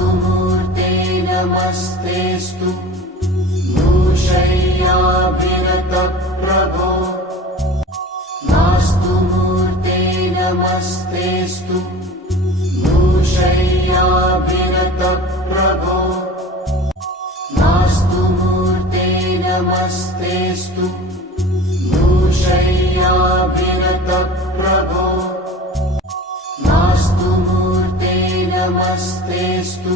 नास्तु मूर्ते नमस्तेस्तु भूशय्याभिरतः प्रभो नास्तु मूर्ते नमस्तेस्तु भूशय्याभिरतः प्रभो नास्तु मूर्ते नमस्तेस्तु भूशय्याभिरतः प्रभो नास्तु मूर्ते नमस्तेस्तु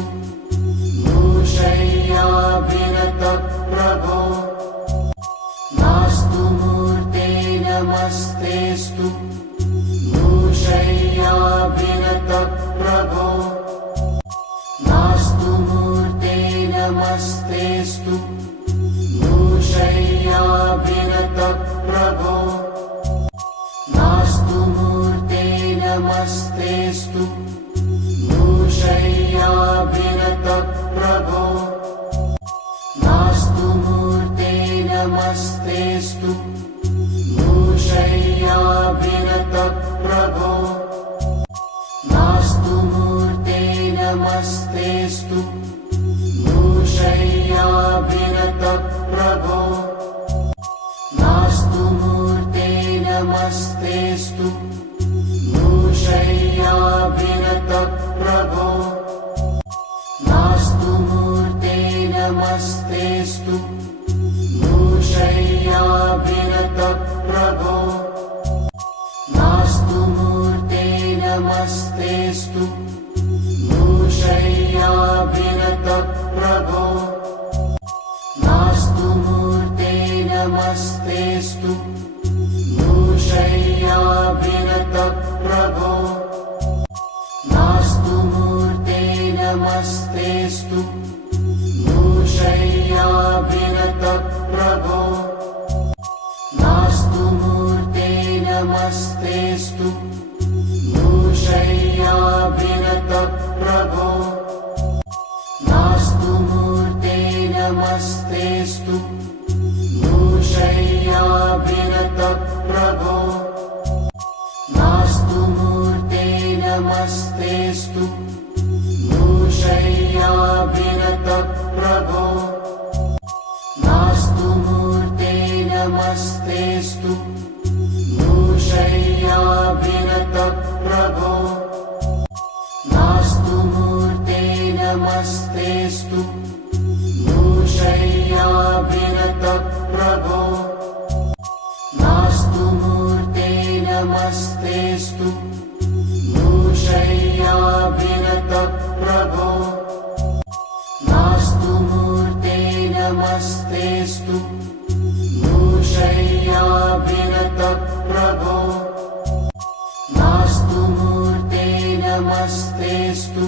भूशय्याभिरतः प्रभो नास्तु मूर्ते नमस्तेस्तु भूशय्याभिरतः प्रभो नास्तु मूर्ते नमस्तेस्तु भूशय्याभिरतः प्रभो नास्तु मूर्ते नमस्तेस्तु भूशय्याभिरतः प्रभो नास्तु मूर्ते नमस्तेस्तु भूशय्याभिरतः प्रभो नास्तु मूर्ते नमस्तेस्तु भूशय्याभिरतः प्रभो नास्तु मूर्ते नमस्तेस्तु भूशय्याभिरतः प्रभो नास्तु मूर्ते नमस्तेस्तु भूशय्याभिरतः प्रभो नास्तु मूर्ते नमस्तेस्तु भूशय्याभिरतः प्रभो नास्तु मूर्ते नमस्तेस्तु भूशय्याभिरतः प्रभो नास्तु मूर्ते नमस्तेस्तु भूशय्याभिरतः प्रभो नास्तु मूर्ते नमस्तेस्तु भूशय्याभिरतः प्रभो नास्तु मूर्ते नमस्तेस्तु भूशय्याभिरतः प्रभो नास्तु मूर्ते नमस्तेस्तु भूशय्याभिरतः प्रभो नास्तु मूर्ते नमस्तेस्तु भूशय्याभिरतः प्रभो नास्तु मूर्ते नमस्तेस्तु भूशय्याभिरतः प्रभो नास्तु मूर्ते नमस्तेस्तु भूशय्याभिरतः प्रभो नास्तु मूर्ते नमस्तेस्तु भूशय्याभिरतः प्रभो नास्तु मूर्ते नमस्तेस्तु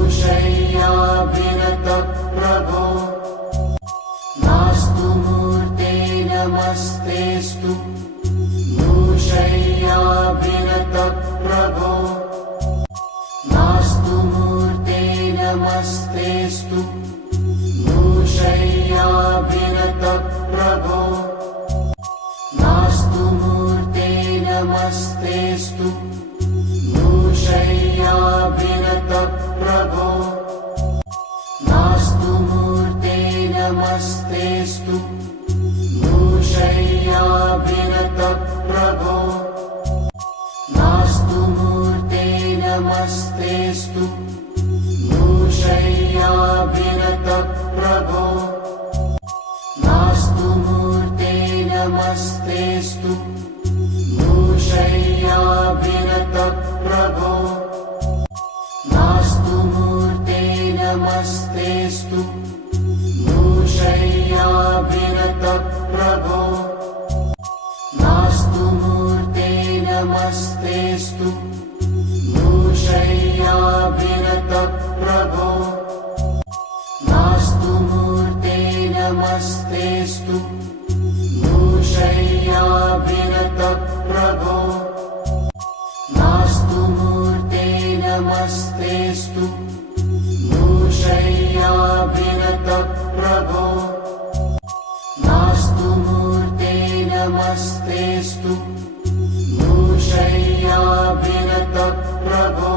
भूशय्याभिरतः प्रभो नास्तु मूर्ते नमस्तेस्तु भूशय्याभिरतः प्रभो नास्तु मूर्ते नमस्तेस्तु भूशय्याभिरतः प्रभो नास्तु मूर्ते नमस्तेस्तु भूशय्याभिरतः प्रभो नास्तु मूर्ते नमस्तेस्तु भूशय्याभिरतः प्रभो नास्तु मूर्ते नमस्तेस्तु भूशय्याभिरतः प्रभो नास्तु मूर्ते नमस्तेस्तु भूशय्याभिरतः प्रभो नास्तु मूर्ते नमस्तेस्तु भूशय्याभिरतः प्रभो नास्तु मूर्ते नमस्तेस्तु भूशय्याभिरतः प्रभो नास्तु मूर्ते नमस्तेस्तु भूशय्याभिरतः प्रभो नास्तु मूर्ते नमस्तेस्तु भूशय्याभिरतः प्रभो नास्तु मूर्ते नमस्तेस्तु भूशय्याभिरतः प्रभो